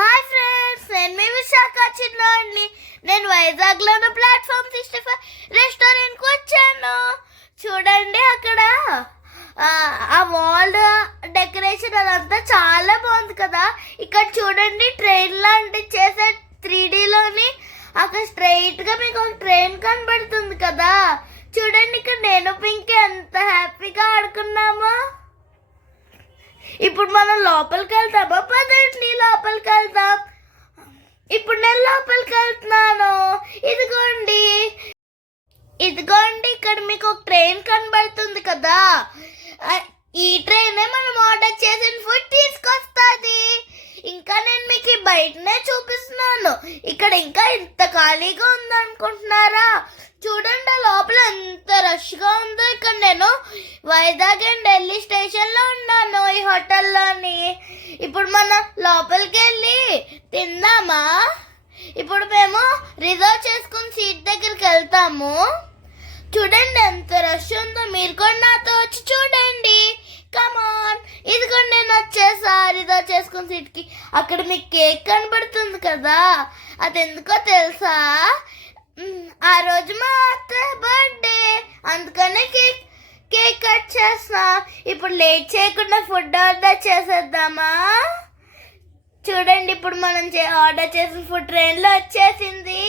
Hi friends, నేను మీ విశాఖ చిన్నోడిని. నేను వైజాగ్లో ఉన్న ప్లాట్ఫామ్ 65 రెస్టారెంట్కి వచ్చాను. చూడండి, అక్కడ ఆ వాల్ డెకరేషన్ అదంతా చాలా బాగుంది కదా. ఇక్కడ చూడండి, ట్రైన్ లాంటి చేసే 3Dలోని అక్కడ స్ట్రైట్గా మీకు ఒక ట్రైన్ కనబడుతుంది కదా. చూడండి, ఇక్కడ నేను పింకీ ఎంత హ్యాపీగా ఆడుకున్నామో. ఇప్పుడు మనం లోపలికి వెళ్తామా? పదండి లోపలికి వెళ్తాం. ఇప్పుడు నేను లోపలికి వెళ్తున్నాను. ఇదిగోండి, ఇక్కడ మీకు ఒక ట్రైన్ కనబడుతుంది కదా. ఈ ట్రైనే మనం ఆర్డర్ చేసిన ఫుడ్ తీసుకొస్తుంది. ఇంకా నేను మీకు బయటనే చూపిస్తున్నాను. ఇక్కడ ఇంకా ఇంత ఖాళీగా ఉందనుకుంటున్నారా? చూడండి, లోపల ఎంత రష్గా ఉందో. ఇక్కడ నేను వైజాగ్ అండ్ ఢిల్లీ స్టేషన్లో ఉన్నాను, ఈ హోటల్లోని. ఇప్పుడు మనం లోపలికి వెళ్ళి తిందామా? ఇప్పుడు మేము రిజర్వ్ చేసుకుని సీట్ దగ్గరికి వెళ్తాము. చూడండి ఎంత రష్ ఉందో. మీరు కూడా నాతో వచ్చి చూడండి. కమాన్, ఇదిగోండి నేను వచ్చేసా రిజర్వ్ చేసుకుని సీట్కి. అక్కడ మీకు కేక్ కనబడుతుంది కదా. అది ఎందుకో తెలుసా? ఆ రోజు మా అత్తయ్య బర్త్డే, అందుకనే కేక్ కట్ చేస్తా. ఇప్పుడు లేట్ చేయకుండా ఫుడ్ ఆర్డర్ చేసేద్దామా? చూడండి, ఇప్పుడు మనం ఆర్డర్ చేసిన ఫుడ్ ట్రైన్లో వచ్చేసింది.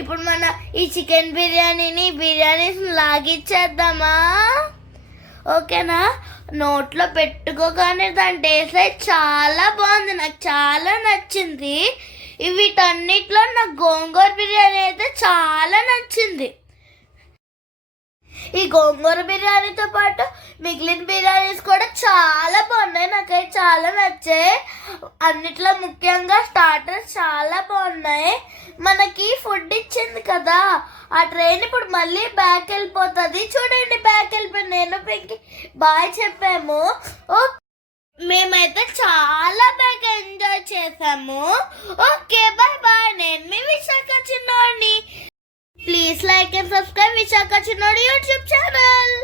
ఇప్పుడు మనం ఈ చికెన్ బిర్యానీస్ లాగిచ్చేద్దామా? ఓకేనా? నోట్లో పెట్టుకోగానే దాని టేస్ట్ చాలా బాగుంది, నాకు చాలా నచ్చింది. వీటన్నిటిలో నాకు గోంగూర బిర్యానీ అయితే చాలా నచ్చింది. ఈ గోంగూర బిర్యానీతో పాటు మిగిలిన బిర్యానీస్ కూడా చాలా బాగున్నాయి, నాకైతే చాలా నచ్చాయి. అన్నిట్లో ముఖ్యంగా స్టార్టర్స్ చాలా బాగున్నాయి. మనకి ఫుడ్ ఇచ్చింది కదా ఆ ట్రైన్, ఇప్పుడు మళ్ళీ బ్యాక్ వెళ్ళిపోతుంది. చూడండి, బ్యాక్ వెళ్ళిపోయి నేను పింకీ బాయ్ చెప్పాము. మేమైతే చాలా బాగా ఎంజాయ్ చేసాము. Okay, bye bye. నేను మీ విశాఖ చిన్నోడిని. Please like and subscribe Visakha చిన్నోడి యూట్యూబ్ ఛానల్.